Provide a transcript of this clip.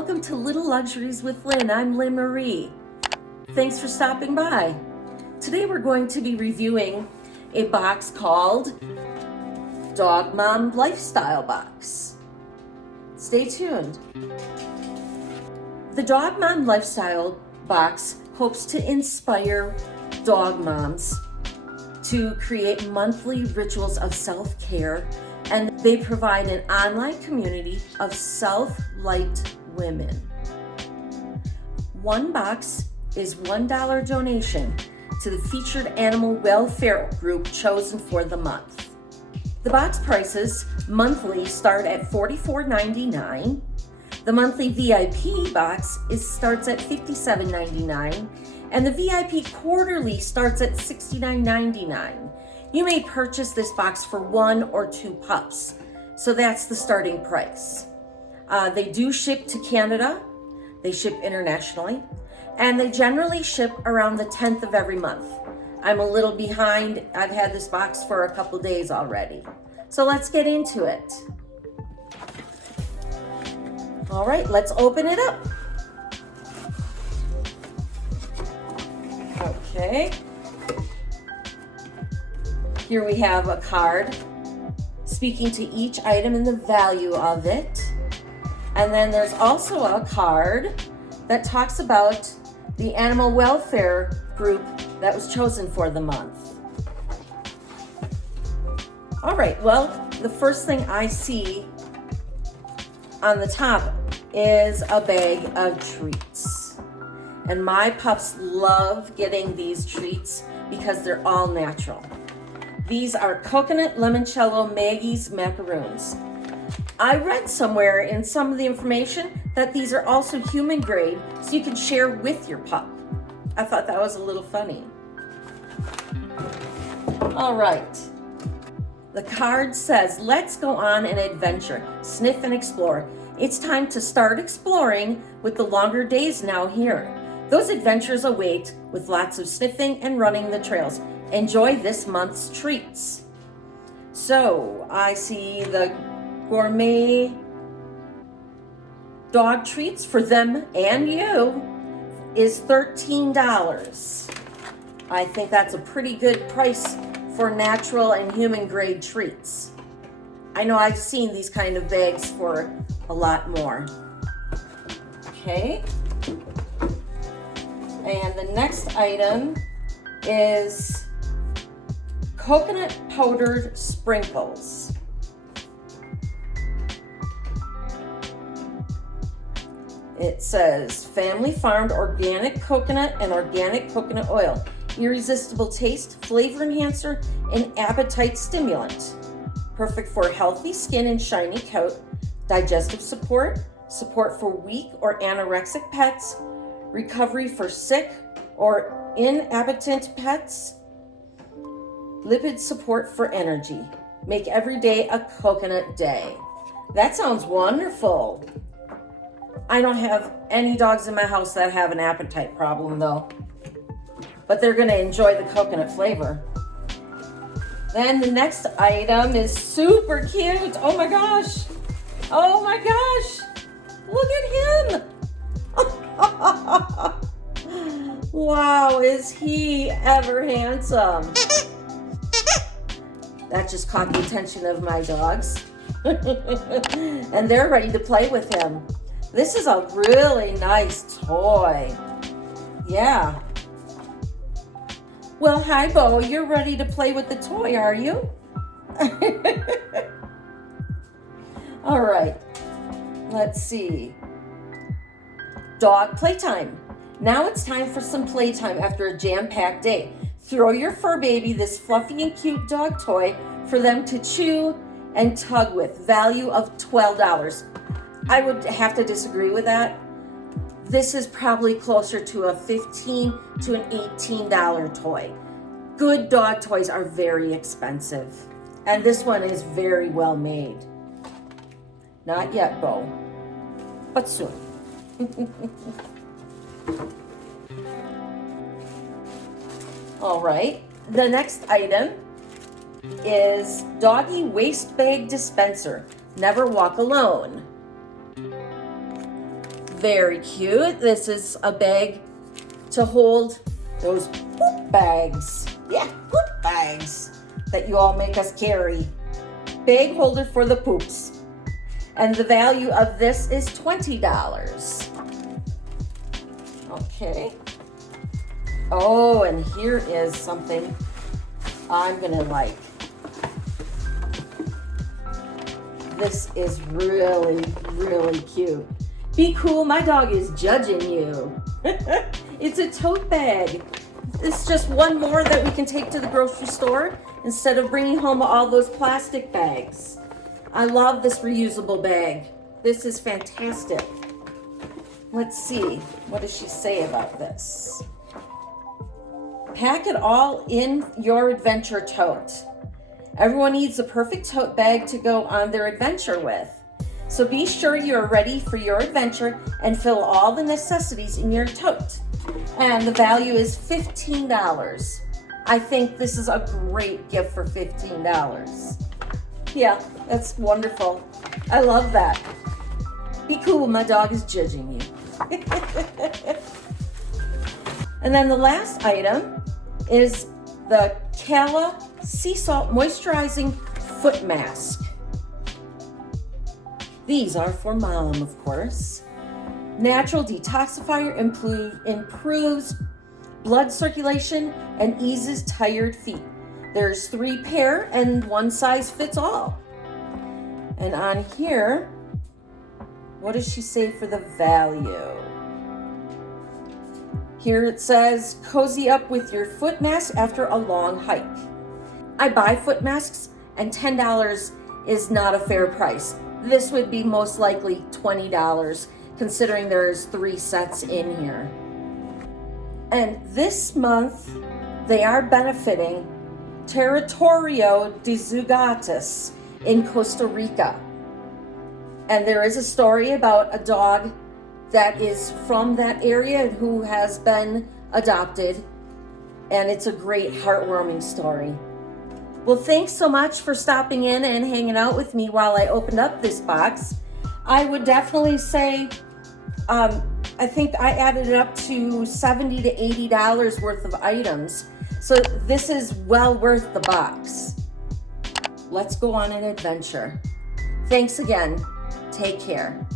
welcome to Little Luxuries with Lynn. I'm Lynn Marie. Thanks for stopping by. Today we're going to be reviewing a box called Dog Mom Lifestyle Box. Stay tuned. The Dog Mom Lifestyle Box hopes to inspire dog moms to create monthly rituals of self-care, and they provide an online community of self-light women. One box is $1 donation to the featured animal welfare group chosen for the month. The box prices monthly start at $44.99. The monthly VIP box starts at $57.99, and the VIP quarterly starts at $69.99. You may purchase this box for 1 or 2 pups, so that's the starting price. They do ship to Canada, they ship internationally, and they generally ship around the 10th of every month. I'm a little behind. I've had this box for a couple days already. So let's get into it. All right, let's open it up. Okay. Here we have a card speaking to each item and the value of it. And then there's also a card that talks about the animal welfare group that was chosen for the month. All right, well, the first thing I see on the top is a bag of treats. And my pups love getting these treats because they're all natural. These are coconut limoncello Maggie's macaroons. I read somewhere in some of the information that these are also human grade, so you can share with your pup. I thought that was a little funny. All right. The card says, let's go on an adventure, sniff and explore. It's time to start exploring with the longer days now here. Those adventures await with lots of sniffing and running the trails. Enjoy this month's treats. So I see the gourmet dog treats for them and you is $13. I think that's a pretty good price for natural and human grade treats. I know I've seen these kind of bags for a lot more. Okay. And the next item is coconut powdered sprinkles. It says family farmed organic coconut and organic coconut oil. Irresistible taste, flavor enhancer, and appetite stimulant. Perfect for healthy skin and shiny coat, digestive support, support for weak or anorexic pets, recovery for sick or inappetent pets, lipid support for energy. Make every day a coconut day. That sounds wonderful. I don't have any dogs in my house that have an appetite problem though, but they're gonna enjoy the coconut flavor. Then the next item is super cute. Oh my gosh. Oh my gosh. Look at him. Wow, is he ever handsome? That just caught the attention of my dogs. And they're ready to play with him. This is a really nice toy. Yeah. Well, hi, Bo. You're ready to play with the toy, are you? All right. Let's see. Dog playtime. Now it's time for some playtime after a jam-packed day. Throw your fur baby this fluffy and cute dog toy for them to chew and tug with. Value of $12. I would have to disagree with that. This is probably closer to a $15 to an $18 toy. Good dog toys are very expensive. And this one is very well made. Not yet, Bo, but soon. All right, the next item is doggy waste bag dispenser. Never walk alone. Very cute. This is a bag to hold those poop bags. Yeah, poop bags that you all make us carry. Bag holder for the poops. And the value of this is $20. Okay. Oh, and here is something I'm gonna like. This is really, really cute. Be cool, my dog is judging you. It's a tote bag. It's just one more that we can take to the grocery store instead of bringing home all those plastic bags. I love this reusable bag. This is fantastic. Let's see, what does she say about this? Pack it all in your adventure tote. Everyone needs a perfect tote bag to go on their adventure with. So be sure you're ready for your adventure and fill all the necessities in your tote. And the value is $15. I think this is a great gift for $15. Yeah, that's wonderful. I love that. Be cool, my dog is judging you. And then the last item is the Kala Sea Salt Moisturizing Foot Mask. These are for mom, of course. Natural detoxifier improves blood circulation and eases tired feet. There's 3 pair and 1 size fits all. And on here, what does she say for the value? Here it says, cozy up with your foot mask after a long hike. I buy foot masks and $10 is not a fair price. This would be most likely $20 considering there's 3 sets in here. And this month, they are benefiting Territorio de Zugatas in Costa Rica. And there is a story about a dog that is from that area who has been adopted. And it's a great heartwarming story. Well, thanks so much for stopping in and hanging out with me while I opened up this box. I would definitely say, I think I added it up to $70 to $80 worth of items. So this is well worth the box. Let's go on an adventure. Thanks again. Take care.